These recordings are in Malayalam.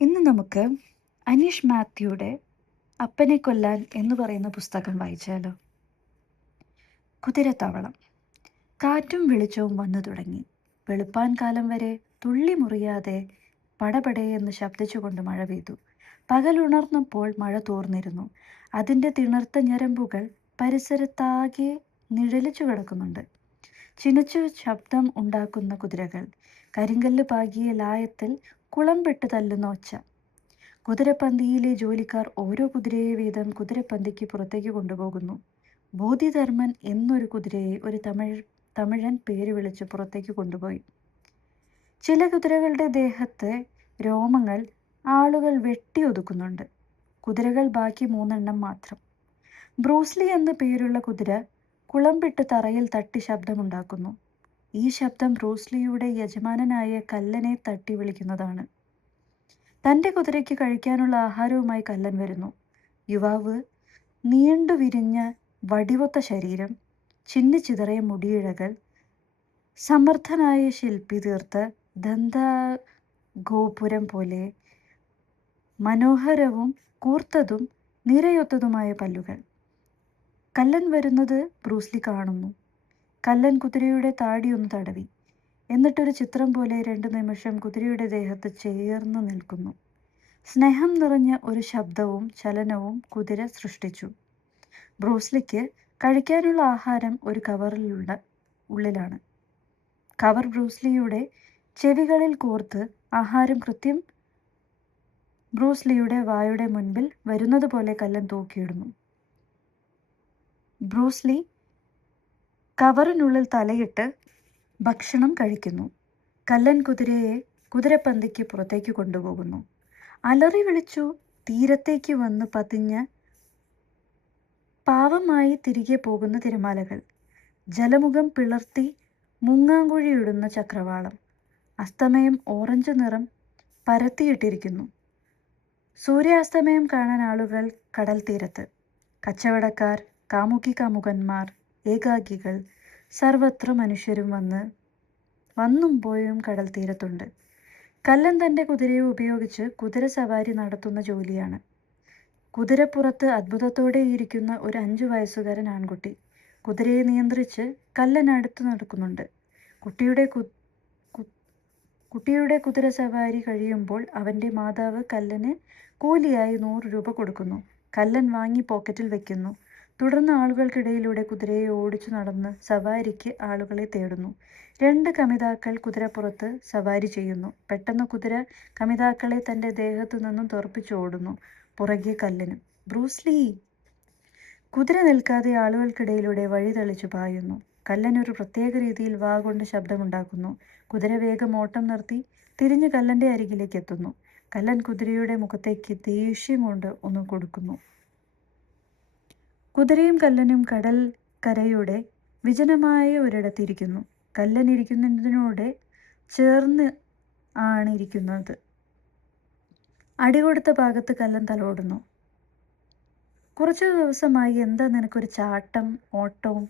ഇന്ന് നമുക്ക് അനീഷ് മാത്യുയുടെ അപ്പനെ കൊല്ലാൻ എന്ന് പറയുന്ന പുസ്തകം വായിച്ചാലോ? കുതിരത്താവളം. കാറ്റും വെളിച്ചവും വന്നു തുടങ്ങി. വെളുപ്പാൻ കാലം വരെ തുള്ളി മുറിയാതെ പടപടയെന്ന് ശബ്ദിച്ചുകൊണ്ട് മഴ പെയ്തു. പകലുണർന്നപ്പോൾ മഴ തോർന്നിരുന്നു. അതിൻ്റെ തിണർത്ത ഞരമ്പുകൾ പരിസരത്താകെ നിഴലിച്ചു കിടക്കുന്നുണ്ട്. ചിനച്ചു ശബ്ദം ഉണ്ടാക്കുന്ന കുതിരകൾ, കരിങ്കല്ല് പാകിയ ലായത്തിൽ കുളംപെട്ട് തല്ലുന്ന ഒച്ച. കുതിരപ്പന്തിയിലെ ജോലിക്കാർ ഓരോ കുതിരയെ വീതം കുതിരപ്പന്തിക്ക് പുറത്തേക്ക് കൊണ്ടുപോകുന്നു. ബോധിധർമ്മൻ എന്നൊരു കുതിരയെ ഒരു തമിഴൻ പേര് വിളിച്ച് പുറത്തേക്ക് കൊണ്ടുപോയി. ചില കുതിരകളുടെ ദേഹത്തെ രോമങ്ങൾ ആളുകൾ വെട്ടിയൊതുക്കുന്നുണ്ട്. കുതിരകൾ ബാക്കി 3 മാത്രം. ബ്രൂസ്ലി എന്ന പേരുള്ള കുതിര കുളംപിട്ട് തറയിൽ തട്ടി ശബ്ദമുണ്ടാക്കുന്നു. ഈ ശബ്ദം ബ്രൂസ്ലിയുടെ യജമാനനായ കല്ലനെ തട്ടി വിളിക്കുന്നതാണ്. തൻ്റെ കുതിരയ്ക്ക് കഴിക്കാനുള്ള ആഹാരവുമായി കല്ലൻ വരുന്നു. യുവാവ് നീണ്ടു വിരിഞ്ഞ വടിവൊത്ത ശരീരം, ചിന്നിച്ചിതറിയ മുടിയിഴകൾ, സമർത്ഥനായ ശില്പി തീർത്ത ദന്തഗോപുരം പോലെ മനോഹരവും കൂർത്തതും നിരയൊത്തതുമായ പല്ലുകൾ. കല്ലൻ വരുന്നത് ബ്രൂസ്ലി കാണുന്നു. കല്ലൻ കുതിരയുടെ താടി ഒന്ന് തടവി. എന്നിട്ടൊരു ചിത്രം പോലെ 2 നിമിഷം കുതിരയുടെ ദേഹത്ത് ചേർന്ന് നിൽക്കുന്നു. സ്നേഹം നിറഞ്ഞ ഒരു ശബ്ദവും ചലനവും കുതിര സൃഷ്ടിച്ചു. ബ്രൂസ്ലിക്ക് കഴിക്കാനുള്ള ആഹാരം ഒരു ഉള്ളിലാണ്. കവർ ബ്രൂസ്ലിയുടെ ചെവികളിൽ കോർത്ത് ആഹാരം കൃത്യം ബ്രൂസ്ലിയുടെ വായുടെ മുൻപിൽ വരുന്നത് പോലെ കല്ലൻ തൂക്കിയിടുന്നു. ബ്രൂസ്ലി കവറിനുള്ളിൽ തലയിട്ട് ഭക്ഷണം കഴിക്കുന്നു. കല്ലൻ കുതിരയെ കുതിരപ്പന്തിക്ക് പുറത്തേക്ക് കൊണ്ടുപോകുന്നു. അലറി വിളിച്ചു തീരത്തേക്ക് വന്ന് പതിഞ്ഞ് പാവമായി തിരികെ പോകുന്ന തിരമാലകൾ. ജലമുഖം പിളർത്തി മുങ്ങാങ്കുഴിയിടുന്ന ചക്രവാളം. അസ്തമയം ഓറഞ്ച് നിറം പരത്തിയിട്ടിരിക്കുന്നു. സൂര്യാസ്തമയം കാണാൻ ആളുകൾ കടൽ തീരത്ത്. കച്ചവടക്കാർ, കാമുകന്മാർ, ഏകാകികൾ, സർവത്ര മനുഷ്യരും വന്നും പോയും കടൽ തീരത്തുണ്ട്. കല്ലൻ തൻ്റെ കുതിരയെ ഉപയോഗിച്ച് കുതിര സവാരി നടത്തുന്ന ജോലിയാണ്. കുതിരപ്പുറത്ത് അത്ഭുതത്തോടെ ഇരിക്കുന്ന ഒരു 5 വയസ്സുകാരൻ ആൺകുട്ടി. കുതിരയെ നിയന്ത്രിച്ച് കല്ലൻ അടുത്ത് നടക്കുന്നുണ്ട്. കുട്ടിയുടെ കുതിര സവാരി കഴിയുമ്പോൾ അവൻ്റെ മാതാവ് കല്ലന് കൂലിയായി 100 രൂപ കൊടുക്കുന്നു. കല്ലൻ വാങ്ങി പോക്കറ്റിൽ വെക്കുന്നു. തുടർന്ന് ആളുകൾക്കിടയിലൂടെ കുതിരയെ ഓടിച്ചു നടന്ന് സവാരിക്ക് ആളുകളെ തേടുന്നു. 2 കമിതാക്കൾ കുതിരപ്പുറത്ത് സവാരി ചെയ്യുന്നു. പെട്ടെന്ന് കുതിര കമിതാക്കളെ തൻ്റെ ദേഹത്തു നിന്നും തെറിപ്പിച്ച് ഓടുന്നു. പുറകെ കല്ലനും. ബ്രൂസ്ലി! കുതിര നിൽക്കാതെ ആളുകൾക്കിടയിലൂടെ വഴി തെളിച്ചു പായുന്നു. കല്ലൻ ഒരു പ്രത്യേക രീതിയിൽ വാ കൊണ്ട് ശബ്ദമുണ്ടാക്കുന്നു. കുതിര വേഗം ഓട്ടം നിർത്തി തിരിഞ്ഞ് കല്ലൻ്റെ അരികിലേക്ക് എത്തുന്നു. കല്ലൻ കുതിരയുടെ മുഖത്തേക്ക് ദേഷ്യം കൊണ്ട് ഒന്ന് കൊടുക്കുന്നു. കുതിരയും കല്ലനും കടൽ കരയുടെ വിജനമായ ഒരിടത്തിരിക്കുന്നു. കല്ലൻ ഇരിക്കുന്നതിനോട് ചേർന്ന് ആണ് ഇരിക്കുന്നത്. അടികൊടുത്ത ഭാഗത്ത് കല്ലൻ തലോടുന്നു. കുറച്ചു ദിവസമായി എന്താ നിനക്കൊരു ചാട്ടം ഓട്ടവും?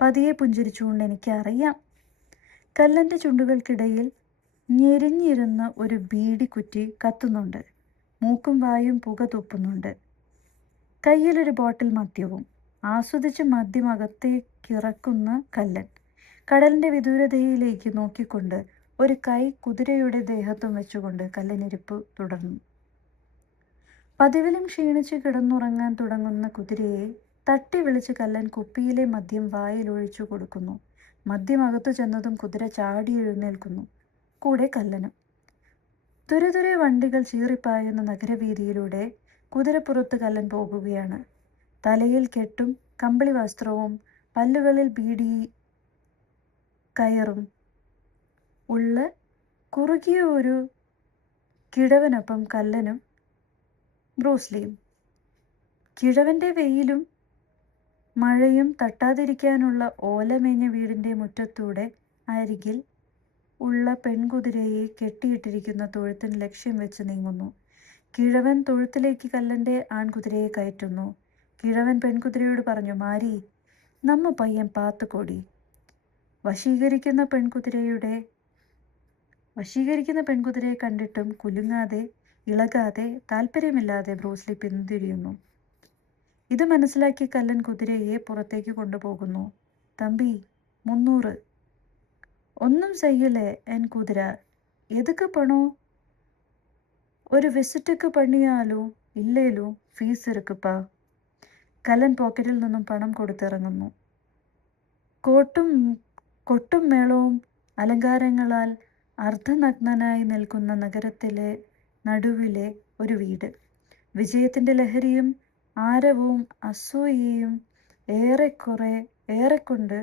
പതിയെ പുഞ്ചിരിച്ചുകൊണ്ട് എനിക്കറിയാം. കല്ലൻ്റെ ചുണ്ടുകൾക്കിടയിൽ ഞെരിഞ്ഞിരുന്ന ഒരു ബീഡി കുറ്റി കത്തുന്നുണ്ട്. മൂക്കും വായും പുക തുപ്പുന്നുണ്ട്. കയ്യിലൊരു ബോട്ടിൽ മദ്യവും. ആസ്വദിച്ച് മദ്യം അകത്തേക്കിറക്കുന്ന കല്ലൻ കടലിൻ്റെ വിദൂരതയിലേക്ക് നോക്കിക്കൊണ്ട് ഒരു കൈ കുതിരയുടെ ദേഹത്തും വെച്ചുകൊണ്ട് കല്ലനിരിപ്പ് തുടർന്നു. പതിവിലും ക്ഷീണിച്ച് കിടന്നുറങ്ങാൻ തുടങ്ങുന്ന കുതിരയെ തട്ടി വിളിച്ച് കല്ലൻ കുപ്പിയിലെ മദ്യം വായിലൊഴിച്ചു കൊടുക്കുന്നു. മദ്യം അകത്തു ചെന്നതും കുതിര ചാടി എഴുന്നേൽക്കുന്നു. കൂടെ കല്ലനും. തുരെ വണ്ടികൾ ചീറിപ്പായുന്ന നഗരവീതിയിലൂടെ കുതിരപ്പുറത്ത് കല്ലൻ പോകുകയാണ്. തലയിൽ കെട്ടും കമ്പിളി വസ്ത്രവും പല്ലുകളിൽ ബീഡി കയറും ഉള്ള കുറുകിയ ഒരു കിഴവനൊപ്പം കല്ലനും ബ്രൂസ്ലിയും. കിഴവൻ്റെ വെയിലും മഴയും തട്ടാതിരിക്കാനുള്ള ഓലമേഞ്ഞ വീടിൻ്റെ മുറ്റത്തൂടെ അരികിൽ ഉള്ള പെൺകുതിരയെ കെട്ടിയിട്ടിരിക്കുന്ന തൊഴുത്തിന് ലക്ഷ്യം വെച്ച് നീങ്ങുന്നു. കിഴവൻ തൊഴുത്തിലേക്ക് കല്ലൻ്റെ ആൺകുതിരയെ കയറ്റുന്നു. കിഴവൻ പെൺകുതിരയോട് പറഞ്ഞു, മാരി, നമ്മ പയ്യൻ പാത്തുകൊടി. വശീകരിക്കുന്ന പെൺകുതിരയെ കണ്ടിട്ടും കുലുങ്ങാതെ ഇളകാതെ താല്പര്യമില്ലാതെ ബ്രൂസ്ലി പിന്തിരിയുന്നു. ഇത് മനസ്സിലാക്കി കല്ലൻ കുതിരയെ പുറത്തേക്ക് കൊണ്ടുപോകുന്നു. തമ്പി 300. ഒന്നും ചെയ്യലേ എൻ കുതിര, എതുക്ക് പണോ? ഒരു വിസിറ്റുക്ക് പണിയാലോ ഇല്ലേലോ ഫീസ് ഇരിക്കുപ്പാ. കല്ലൻ പോക്കറ്റിൽ നിന്നും പണം കൊടുത്തിറങ്ങുന്നു. കൊട്ടും മേളവും അലങ്കാരങ്ങളാൽ അർദ്ധനഗ്നനായി നിൽക്കുന്ന നഗരത്തിലെ നടുവിലെ ഒരു വീട്. വിജയത്തിൻ്റെ ലഹരിയും ആരവവും അസൂയയും ഏറെക്കൊണ്ട്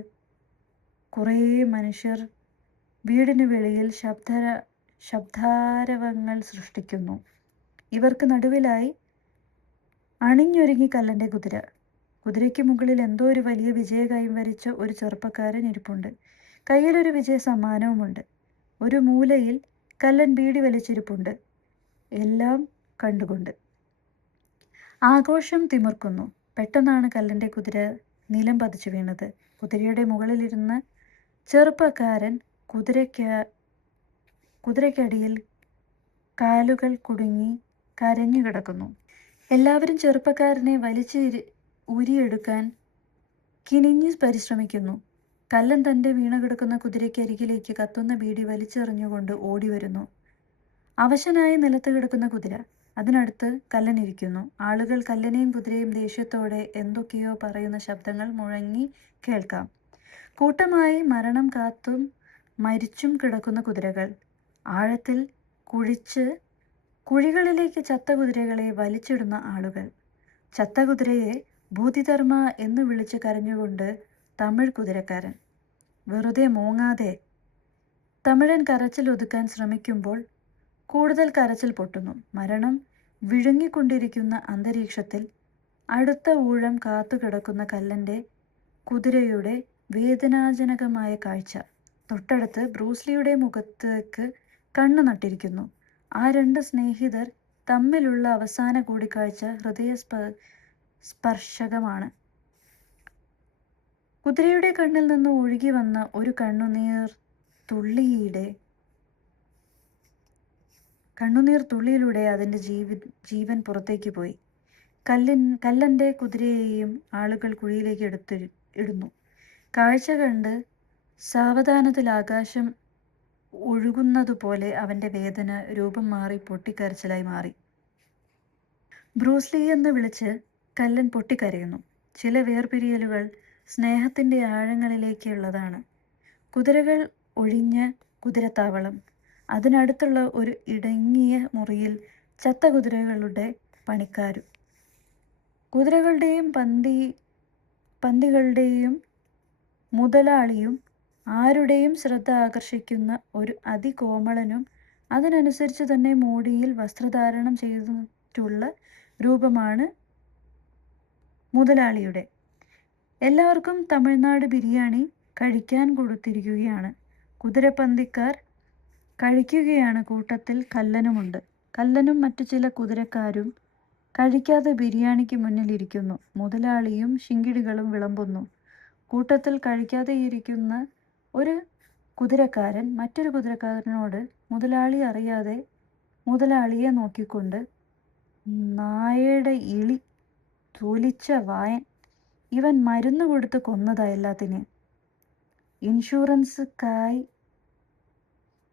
കുറേ മനുഷ്യർ വീടിന് വെളിയിൽ ശബ്ദാരവങ്ങൾ സൃഷ്ടിക്കുന്നു. ഇവർക്ക് നടുവിലായി അണിഞ്ഞൊരുങ്ങി കല്ലൻ്റെ കുതിര. കുതിരയ്ക്ക് മുകളിൽ എന്തോ ഒരു വലിയ വിജയ കൈവരിച്ച ഒരു ചെറുപ്പക്കാരൻ ഇരിപ്പുണ്ട്. കയ്യിലൊരു വിജയ സമ്മാനവുമുണ്ട്. ഒരു മൂലയിൽ കല്ലൻ ബീഡി വലിച്ചിരിപ്പുണ്ട്. എല്ലാം കണ്ടുകൊണ്ട് ആഘോഷം തിമിർക്കുന്നു. പെട്ടെന്നാണ് കല്ലൻ്റെ കുതിര നിലം പതിച്ചു വീണത്. കുതിരയുടെ മുകളിലിരുന്ന ചെറുപ്പക്കാരൻ കുതിരയ്ക്കടിയിൽ കാലുകൾ കുടുങ്ങി കരഞ്ഞു കിടക്കുന്നു. എല്ലാവരും ചെറുപ്പക്കാരനെ ഊരിയെടുക്കാൻ കിനിഞ്ഞ് പരിശ്രമിക്കുന്നു. കല്ലൻ തൻ്റെ വീണുകിടക്കുന്ന കുതിരയ്ക്കരികിലേക്ക് കത്തുന്ന ബീഡി വലിച്ചെറിഞ്ഞുകൊണ്ട് ഓടി വരുന്നു. അവശനായി നിലത്ത് കിടക്കുന്ന കുതിര. അതിനടുത്ത് കല്ലൻ ഇരിക്കുന്നു. ആളുകൾ കല്ലനെയും കുതിരയും ദേഷ്യത്തോടെ എന്തൊക്കെയോ പറയുന്ന ശബ്ദങ്ങൾ മുഴങ്ങി കേൾക്കാം. കൂട്ടമായി മരണം കാത്തും മരിച്ചും കിടക്കുന്ന കുതിരകൾ. ആഴത്തിൽ കുഴികളിലേക്ക് ചത്ത കുതിരകളെ വലിച്ചിടുന്ന ആളുകൾ. ചത്ത കുതിരയെ ഭൂതിധർമ്മ എന്ന് വിളിച്ച് കരഞ്ഞുകൊണ്ട് തമിഴ് കുതിരക്കാരൻ. വെറുതെ മൂങ്ങാതെ. തമിഴൻ കരച്ചിൽ ഒതുക്കാൻ ശ്രമിക്കുമ്പോൾ കൂടുതൽ കരച്ചിൽ പൊട്ടുന്നു. മരണം വിഴുങ്ങിക്കൊണ്ടിരിക്കുന്ന അന്തരീക്ഷത്തിൽ അടുത്ത ഊഴം കാത്തുകിടക്കുന്ന കല്ലൻ്റെ കുതിരയുടെ വേദനാജനകമായ കാഴ്ച. തൊട്ടടുത്ത് ബ്രൂസ്ലിയുടെ മുഖത്തേക്ക് കണ്ണു നട്ടിരിക്കുന്നു. ആ 2 സ്നേഹിതർ തമ്മിലുള്ള അവസാന കൂടിക്കാഴ്ച സ്പർശകമാണ്. കുതിരയുടെ കണ്ണിൽ നിന്ന് ഒഴുകി വന്ന ഒരു കണ്ണുനീർ തുള്ളിയിലൂടെ അതിൻ്റെ ജീവൻ പുറത്തേക്ക് പോയി. കല്ലൻ്റെ കുതിരയെയും ആളുകൾ കുഴിയിലേക്ക് ഇടുന്നു. കാഴ്ച കണ്ട് സാവധാനത്തിൽ ആകാശം ഒഴുകുന്നതുപോലെ അവൻ്റെ വേദന രൂപം മാറി പൊട്ടിക്കരച്ചിലായി മാറി. ബ്രൂസ്ലി എന്ന് വിളിച്ച് കല്ലൻ പൊട്ടിക്കരയുന്നു. ചില വേർപിരിയലുകൾ സ്നേഹത്തിൻ്റെ ആഴങ്ങളിലേക്കുള്ളതാണ്. കുതിരകൾ ഒഴിഞ്ഞ കുതിരത്താവളം. അതിനടുത്തുള്ള ഒരു ഇടുങ്ങിയ മുറിയിൽ ചത്ത കുതിരകളുടെ പണിക്കാരും. കുതിരകളുടെയും പന്തികളുടെയും മുതലാളിയും ആരുടെയും ശ്രദ്ധ ആകർഷിക്കുന്ന ഒരു അതികോമളനും അതിനനുസരിച്ച് തന്നെ മോടിയിൽ വസ്ത്രധാരണം ചെയ്തിട്ടുള്ള രൂപമാണ് മുതലാളിയുടെ. എല്ലാവർക്കും തമിഴ്നാട് ബിരിയാണി കഴിക്കാൻ കൊടുത്തിരിക്കുകയാണ്. കുതിരപ്പന്തിക്കാർ കഴിക്കുകയാണ്. കൂട്ടത്തിൽ കല്ലനുമുണ്ട്. കല്ലനും മറ്റു ചില കുതിരക്കാരും കഴിക്കാതെ ബിരിയാണിക്ക് മുന്നിലിരിക്കുന്നു. മുതലാളിയും ശിങ്കിടികളും വിളമ്പുന്നു. കൂട്ടത്തിൽ കഴിക്കാതെ ഇരിക്കുന്ന ഒരു കുതിരക്കാരൻ മറ്റൊരു കുതിരക്കാരനോട് മുതലാളി അറിയാതെ മുതലാളിയെ നോക്കിക്കൊണ്ട്, നായയുടെ ഇളി തൊലിച്ച വായൻ, ഇവൻ മരുന്ന് കൊടുത്ത് കൊന്നതാ എല്ലാത്തിനെയും, ഇൻഷുറൻസ് കായ്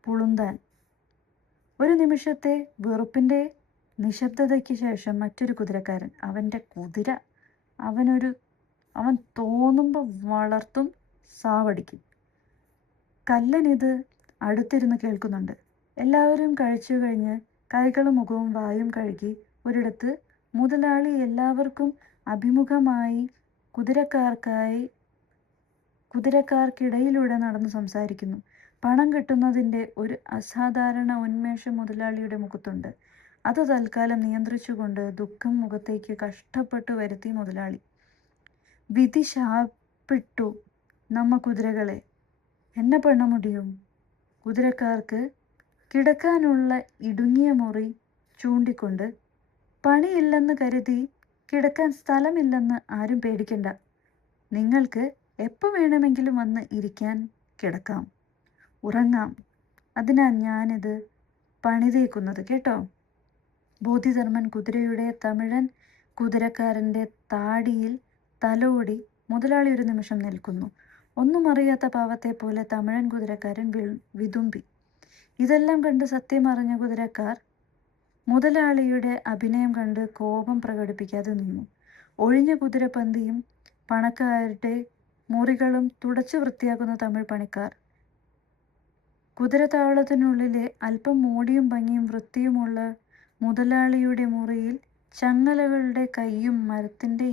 പുളുന്താൻ. ഒരു നിമിഷത്തെ വെറുപ്പിൻ്റെ നിശബ്ദതയ്ക്ക് ശേഷം മറ്റൊരു കുതിരക്കാരൻ, അവൻ്റെ കുതിര അവൻ തോന്നുമ്പോൾ വളർത്തും, സാവടിക്കും. കല്ലൻ ഇത് അടുത്തിരുന്ന് കേൾക്കുന്നുണ്ട്. എല്ലാവരും കഴിച്ചു കഴിഞ്ഞ് കൈകളും മുഖവും വായും കഴുകി ഒരിടത്ത് മുതലാളി എല്ലാവർക്കും അഭിമുഖമായി കുതിരക്കാർക്കിടയിലൂടെ നടന്ന് സംസാരിക്കുന്നു. പണം കിട്ടുന്നതിൻ്റെ ഒരു അസാധാരണ ഉന്മേഷം മുതലാളിയുടെ മുഖത്തുണ്ട്. അത് തൽക്കാലം നിയന്ത്രിച്ചുകൊണ്ട് ദുഃഖം മുഖത്തേക്ക് കഷ്ടപ്പെട്ടു വരുത്തി മുതലാളി. വിധി ശാപ്പിട്ടു നമ്മ കുതിരകളെ, എന്ന പണ മുടിയും. കുതിരക്കാർക്ക് കിടക്കാനുള്ള ഇടുങ്ങിയ മുറി ചൂണ്ടിക്കൊണ്ട്, പണിയില്ലെന്ന് കരുതി കിടക്കാൻ സ്ഥലമില്ലെന്ന് ആരും പേടിക്കണ്ട. നിങ്ങൾക്ക് എപ്പോൾ വേണമെങ്കിലും വന്ന് ഇരിക്കാൻ, കിടക്കാം, ഉറങ്ങാം. അതിനാ ഞാനിത് പണിതേക്കുന്നത് കേട്ടോ. ബോധിധർമ്മൻ കുതിരയുടെ തമിഴൻ കുതിരക്കാരൻ്റെ താടിയിൽ തലോടി മുതലാളി ഒരു നിമിഷം നിൽക്കുന്നു. ഒന്നും അറിയാത്ത പാവത്തെപ്പോലെ തമിഴൻ കുതിരക്കാരൻ വിതുമ്പി. ഇതെല്ലാം കണ്ട് സത്യം അറിഞ്ഞ കുതിരക്കാർ മുതലാളിയുടെ അഭിനയം കണ്ട് കോപം പ്രകടിപ്പിക്കാതെ നിന്നു. ഒഴിഞ്ഞ കുതിരപ്പന്തിയും പണക്കാരുടെ മുറികളും തുടച്ചു വൃത്തിയാക്കുന്ന തമിഴ് പണിക്കാർ. കുതിരത്താവളത്തിനുള്ളിലെ അല്പം മോടിയും ഭംഗിയും വൃത്തിയുമുള്ള മുതലാളിയുടെ മുറിയിൽ ചങ്ങലകളുടെ കൈയും മരത്തിൻ്റെ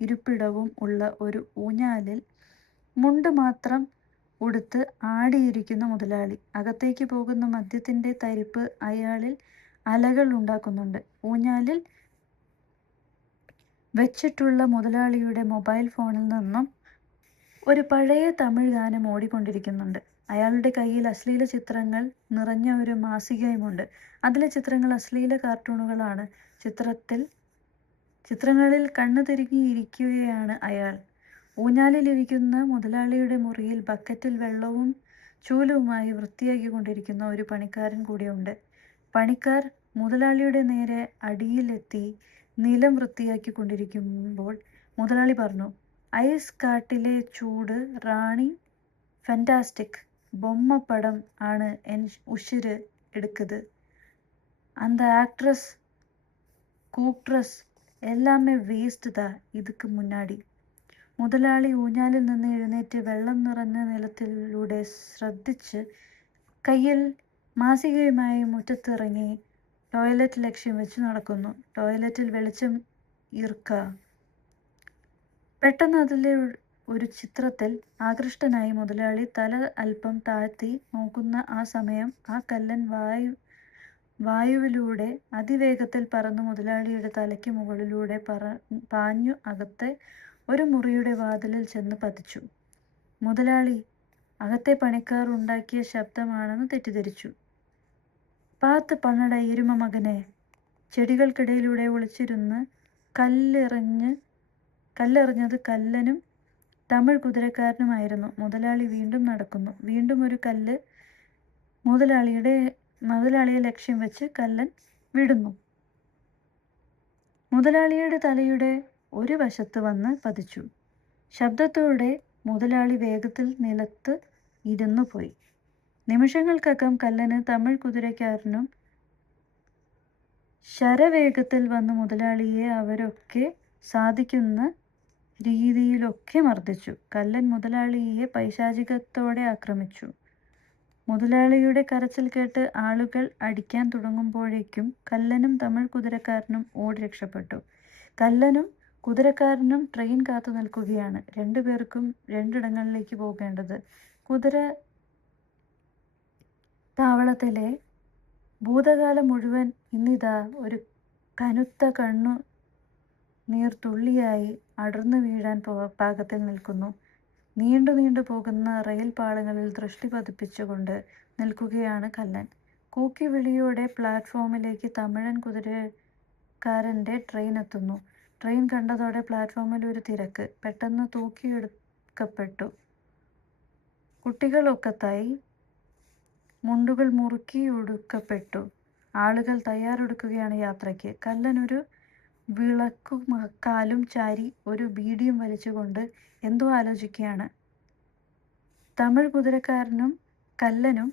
ഇരുപ്പിടവും ഉള്ള ഒരു ഊഞ്ഞാലിൽ മുണ്ട് മാത്രം ഉടുത്ത് ആടിയിരിക്കുന്ന മുതലാളി. അകത്തേക്ക് പോകുന്ന മദ്യത്തിൻ്റെ തരിപ്പ് അയാളിൽ അലകൾ ഉണ്ടാക്കുന്നുണ്ട്. ഊഞ്ഞാലിൽ വെച്ചിട്ടുള്ള മുതലാളിയുടെ മൊബൈൽ ഫോണിൽ നിന്നും ഒരു പഴയ തമിഴ് ഗാനം ഓടിക്കൊണ്ടിരിക്കുന്നുണ്ട്. അയാളുടെ കയ്യിൽ അശ്ലീല ചിത്രങ്ങൾ നിറഞ്ഞ ഒരു മാസികയുമുണ്ട്. അതിലെ ചിത്രങ്ങൾ അശ്ലീല കാർട്ടൂണുകളാണ്. ചിത്രങ്ങളിൽ കണ്ണു തിരുകിയിരിക്കുകയാണ് അയാൾ. ഊഞ്ഞാലിലിരിക്കുന്ന മുതലാളിയുടെ മുറിയിൽ ബക്കറ്റിൽ വെള്ളവും ചൂലുമായി വൃത്തിയാക്കിക്കൊണ്ടിരിക്കുന്ന ഒരു പണിക്കാരൻ കൂടിയുണ്ട്. പണിക്കാർ മുതലാളിയുടെ നേരെ അടിയിലെത്തി നിലം വൃത്തിയാക്കിക്കൊണ്ടിരിക്കുമ്പോൾ മുതലാളി പറഞ്ഞു, ഐസ് കാട്ടിലെ ചൂട് റാണി ഫെന്റാസ്റ്റിക് பொம்மை படம் ആണ് என் உசிறு எடுக்குது. அந்த ஆக்ட்ரஸ் கூக்ட்ரஸ் எல்லாமே വേസ്റ്റ് താ ഇതുക്ക് മുന്നാടി. മുതലാളി ഊഞ്ഞാലിൽ നിന്ന് എഴുന്നേറ്റ് വെള്ളം നിറഞ്ഞ നിലത്തിലൂടെ ശ്രദ്ധിച്ച് കയ്യിൽ മാസികയുമായി മുറ്റത്തിറങ്ങി ടോയ്ലറ്റ് ലക്ഷ്യം വെച്ച് നടക്കുന്നു. ടോയ്ലറ്റിൽ വെളിച്ചം ഇർക്ക. പെട്ടെന്ന് അതിലെ ഒരു ചിത്രത്തിൽ ആകൃഷ്ടനായി മുതലാളി തല അല്പം താഴ്ത്തി നോക്കുന്ന ആ സമയം ആ കല്ലൻ വായുവിലൂടെ അതിവേഗത്തിൽ പറന്ന് മുതലാളിയുടെ തലയ്ക്ക് മുകളിലൂടെ പാഞ്ഞു അകത്തെ ഒരു മുറിയുടെ വാതിലിൽ ചെന്ന് പതിച്ചു. മുതലാളി അകത്തെ പണിക്കാർ ഉണ്ടാക്കിയ ശബ്ദമാണെന്ന് തെറ്റിദ്ധരിച്ചു. പാത്ത് പണട ഇരുമ മകനെ. ചെടികൾക്കിടയിലൂടെ ഒളിച്ചിരുന്ന് കല്ലെറിഞ്ഞത് കല്ലനും തമിഴ് കുതിരക്കാരനുമായിരുന്നു. മുതലാളി വീണ്ടും നടക്കുന്നു. വീണ്ടും ഒരു കല്ല് മുതലാളിയെ ലക്ഷ്യം വെച്ച് കല്ലൻ വിടുന്നു. മുതലാളിയുടെ തലയുടെ ഒരു വശത്ത് വന്ന് പതിച്ചു. ശബ്ദത്തോടെ മുതലാളി വേഗത്തിൽ നിലത്ത് ഇരുന്നു പോയി. നിമിഷങ്ങൾക്കകം കല്ലന് തമിഴ് കുതിരക്കാരനും ശരവേഗത്തിൽ വന്ന് മുതലാളിയെ അവരൊക്കെ സാധിക്കുന്ന രീതിയിലൊക്കെ മർദ്ദിച്ചു. കല്ലൻ മുതലാളിയെ പൈശാചികത്തോടെ ആക്രമിച്ചു. മുതലാളിയുടെ കരച്ചിൽ കേട്ട് ആളുകൾ അടിക്കാൻ തുടങ്ങുമ്പോഴേക്കും കല്ലനും തമിഴ് കുതിരക്കാരനും ഓടി രക്ഷപ്പെട്ടു. കല്ലനും കുതിരക്കാരനും ട്രെയിൻ കാത്തു നിൽക്കുകയാണ്. രണ്ടുപേർക്കും രണ്ടിടങ്ങളിലേക്ക് പോകേണ്ടത്. കുതിര താവളത്തിലെ ഭൂതകാലം മുഴുവൻ ഇന്നിതാ ഒരു കനുത്ത കണ്ണു നീർത്തുള്ളിയായി അടർന്നു വീഴാൻ പാകത്തിൽ നിൽക്കുന്നു. നീണ്ടു നീണ്ടു പോകുന്ന റെയിൽ പാളങ്ങളിൽ ദൃഷ്ടി പതിപ്പിച്ചുകൊണ്ട് നിൽക്കുകയാണ് കല്ലൻ. കൂക്കി വിളിയോടെ പ്ലാറ്റ്ഫോമിലേക്ക് തമിഴൻ കുതിരക്കാരൻ്റെ ട്രെയിൻ എത്തുന്നു. ട്രെയിൻ കണ്ടതോടെ പ്ലാറ്റ്ഫോമിൽ ഒരു തിരക്ക്. പെട്ടെന്ന് തൂക്കിയെടുക്കപ്പെട്ടു. കുട്ടികളൊക്കത്തായി മുണ്ടുകൾ മുറുക്കി ഉടുക്കപ്പെട്ടു. ആളുകൾ തയ്യാറെടുക്കുകയാണ് യാത്രയ്ക്ക്. കല്ലൻ ഒരു വിളക്കുകാലും ചാരി ഒരു ബീഡിയും വലിച്ചുകൊണ്ട് എന്തോ ആലോചിക്കുകയാണ്. തമിഴ് കുതിരക്കാരനും കല്ലനും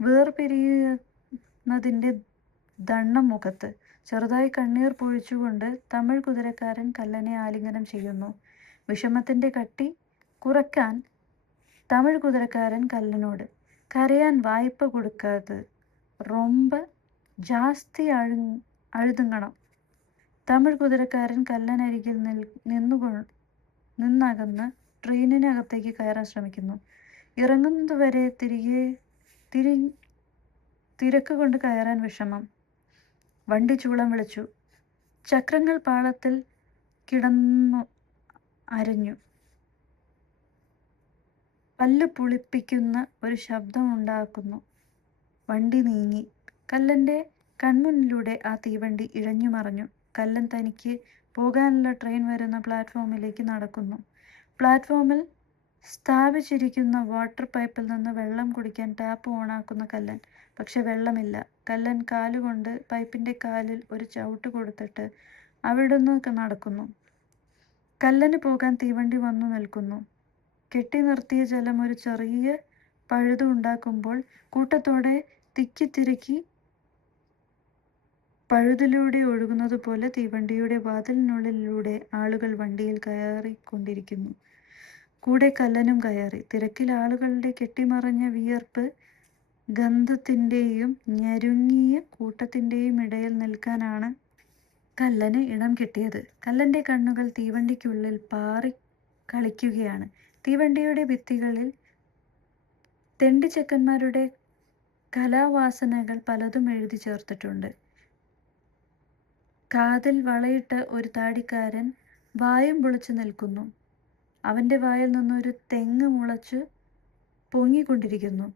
വേർപിരിയുന്നതിൻ്റെ ദണ്ണം മുഖത്ത്. ചെറുതായി കണ്ണീർ പൊഴിച്ചുകൊണ്ട് തമിഴ് കുതിരക്കാരൻ കല്ലനെ ആലിംഗനം ചെയ്യുന്നു. വിഷമത്തിൻ്റെ കട്ടി കുറയ്ക്കാൻ തമിഴ് കുതിരക്കാരൻ കല്ലനോട്, കരയാൻ വായ്പ കൊടുക്കാതെ ரொம்ப ജാസ്തി അഴുതുങ്ങണം. തമിഴ് കുതിരക്കാരൻ കല്ലനരികിൽ നിന്നകന്ന് ട്രെയിനിനകത്തേക്ക് കയറാൻ ശ്രമിക്കുന്നു. ഇറങ്ങുന്നതുവരെ തിരക്ക് കൊണ്ട് കയറാൻ വിഷമം. വണ്ടി ചൂളം വിളിച്ചു. ചക്രങ്ങൾ പാളത്തിൽ കിടന്നു അരഞ്ഞു. പല്ല് പുളിപ്പിക്കുന്ന ഒരു ശബ്ദമുണ്ടാക്കുന്നു. വണ്ടി നീങ്ങി. കല്ലൻ്റെ കൺമുന്നിലൂടെ ആ തീവണ്ടി ഇഴഞ്ഞു മറഞ്ഞു. കല്ലൻ തനിക്ക് പോകാനുള്ള ട്രെയിൻ വരുന്ന പ്ലാറ്റ്ഫോമിലേക്ക് നടക്കുന്നു. പ്ലാറ്റ്ഫോമിൽ സ്ഥാപിച്ചിരിക്കുന്ന വാട്ടർ പൈപ്പിൽ നിന്ന് വെള്ളം കുടിക്കാൻ ടാപ്പ് ഓണാക്കുന്ന കല്ലൻ. പക്ഷെ വെള്ളമില്ല. കല്ലൻ കാലുകൊണ്ട് പൈപ്പിൻ്റെ കാലിൽ ഒരു ചവിട്ട് കൊടുത്തിട്ട് അവിടുന്ന് നടക്കുന്നു. കല്ലന് പോകാൻ തീവണ്ടി വന്നു നിൽക്കുന്നു. കെട്ടി നിർത്തിയ ജലം ഒരു ചെറിയ പഴുത് ഉണ്ടാക്കുമ്പോൾ കൂട്ടത്തോടെ തിക്കിത്തിരക്കി പഴുതിലൂടെ ഒഴുകുന്നത് പോലെ തീവണ്ടിയുടെ വാതിലിനുള്ളിലൂടെ ആളുകൾ വണ്ടിയിൽ കയറിക്കൊണ്ടിരിക്കുന്നു. കൂടെ കല്ലനും കയറി. തിരക്കിൽ ആളുകളുടെ കെട്ടിമറഞ്ഞ വിയർപ്പ് ഗന്ധത്തിൻ്റെയും ഞെരുങ്ങിയ കൂട്ടത്തിൻ്റെയും ഇടയിൽ നിൽക്കാനാണ് കല്ലന് ഇടം കിട്ടിയത്. കല്ലൻ്റെ കണ്ണുകൾ തീവണ്ടിക്കുള്ളിൽ പാറി കളിക്കുകയാണ്. തീവണ്ടിയുടെ ഭിത്തികളിൽ തെണ്ടിച്ചെക്കന്മാരുടെ കലാവാസനകൾ പലതും എഴുതി ചേർത്തിട്ടുണ്ട്. കാതിൽ വളയിട്ട ഒരു താടിക്കാരൻ വായും പൊളിച്ചു നിൽക്കുന്നു. അവൻ്റെ വായിൽ നിന്നൊരു തെങ്ങ് മുളച്ചു പൊങ്ങിക്കൊണ്ടിരിക്കുന്നു.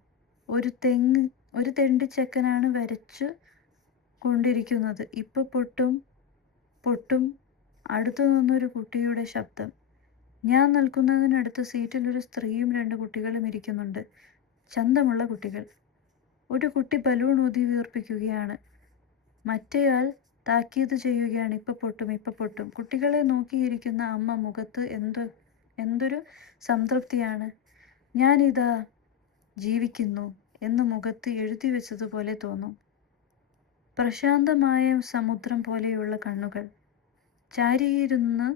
ഒരു തെണ്ടിച്ചെക്കനാണ് വരച്ചു കൊണ്ടിരിക്കുന്നത്. ഇപ്പൊ പൊട്ടും പൊട്ടും. അടുത്തു നിന്നൊരു കുട്ടിയുടെ ശബ്ദം. ഞാൻ നിൽക്കുന്നതിനടുത്ത് സീറ്റിൽ ഒരു സ്ത്രീയും 2 കുട്ടികളും ഇരിക്കുന്നുണ്ട്. ചന്തമുള്ള കുട്ടികൾ. ഒരു കുട്ടി ബലൂൺ ഊതി വീർപ്പിക്കുകയാണ്. മറ്റേയാൾ താക്കീത് ചെയ്യുകയാണ്. ഇപ്പൊ പൊട്ടും, ഇപ്പൊ പൊട്ടും. കുട്ടികളെ നോക്കിയിരിക്കുന്ന അമ്മ മുഖത്ത് എന്തൊരു സംതൃപ്തിയാണ്. ഞാനിതാ ജീവിക്കുന്നു എന്ന് മുഖത്ത് എഴുതി വെച്ചതുപോലെ തോന്നും. പ്രശാന്തമായ സമുദ്രം പോലെയുള്ള കണ്ണുകൾ. ചാരിയിരുന്ന്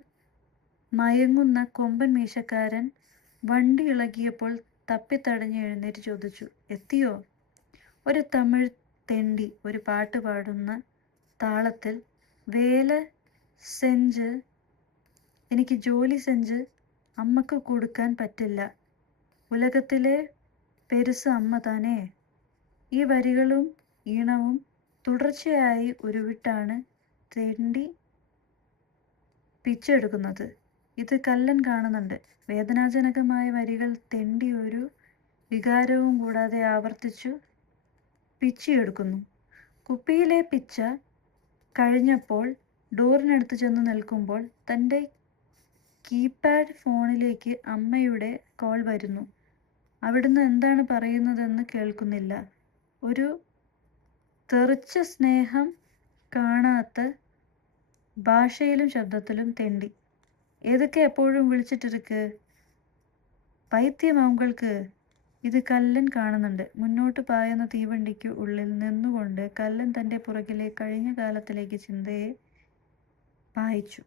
മയങ്ങുന്ന കൊമ്പൻ മീശക്കാരൻ വണ്ടി ഇളകിയപ്പോൾ തപ്പിത്തടഞ്ഞ് എഴുന്നേറ്റ് ചോദിച്ചു, എത്തിയോ? ഒരു തമിഴ് തെണ്ടി ഒരു പാട്ട് പാടുന്ന താളത്തിൽ, വേല സെഞ്ച് എനിക്ക് ജോലി സെഞ്ച് അമ്മക്ക് കൊടുക്കാൻ പറ്റില്ല, ഉലകത്തിലെ പെരുസ് അമ്മ താനേ. ഈ വരികളും ഈണവും തുടർച്ചയായി ഉരുവിട്ടാണ് തെണ്ടി പിച്ചെടുക്കുന്നത്. ഇത് കല്ലൻ കാണുന്നുണ്ട്. വേദനാജനകമായ വരികൾ തെണ്ടി ഒരു വികാരവും കൂടാതെ ആവർത്തിച്ചു പിച്ചിയെടുക്കുന്നു. കുപ്പിയിലെ പിച്ച കഴിഞ്ഞപ്പോൾ ഡോറിനടുത്ത് ചെന്ന് നിൽക്കുമ്പോൾ തൻ്റെ കീപാഡ് ഫോണിലേക്ക് അമ്മയുടെ കോൾ വരുന്നു. അവിടുന്ന് എന്താണ് പറയുന്നതെന്ന് കേൾക്കുന്നില്ല. ഒരു തെറിച്ച സ്നേഹം കാണാത്ത ഭാഷയിലും ശബ്ദത്തിലും തെണ്ടി. ഏതൊക്കെ എപ്പോഴും വിളിച്ചിട്ടിരിക്ക് പൈത്യം അവങ്ങൾക്ക്. ഇത് കല്ലൻ കാണുന്നുണ്ട്. മുന്നോട്ട് പായുന്ന തീവണ്ടിക്ക് ഉള്ളിൽ നിന്നുകൊണ്ട് കല്ലൻ തൻ്റെ പുറകിലെ കഴിഞ്ഞ കാലത്തിലേക്ക് ചിന്തയെ പായിച്ചു.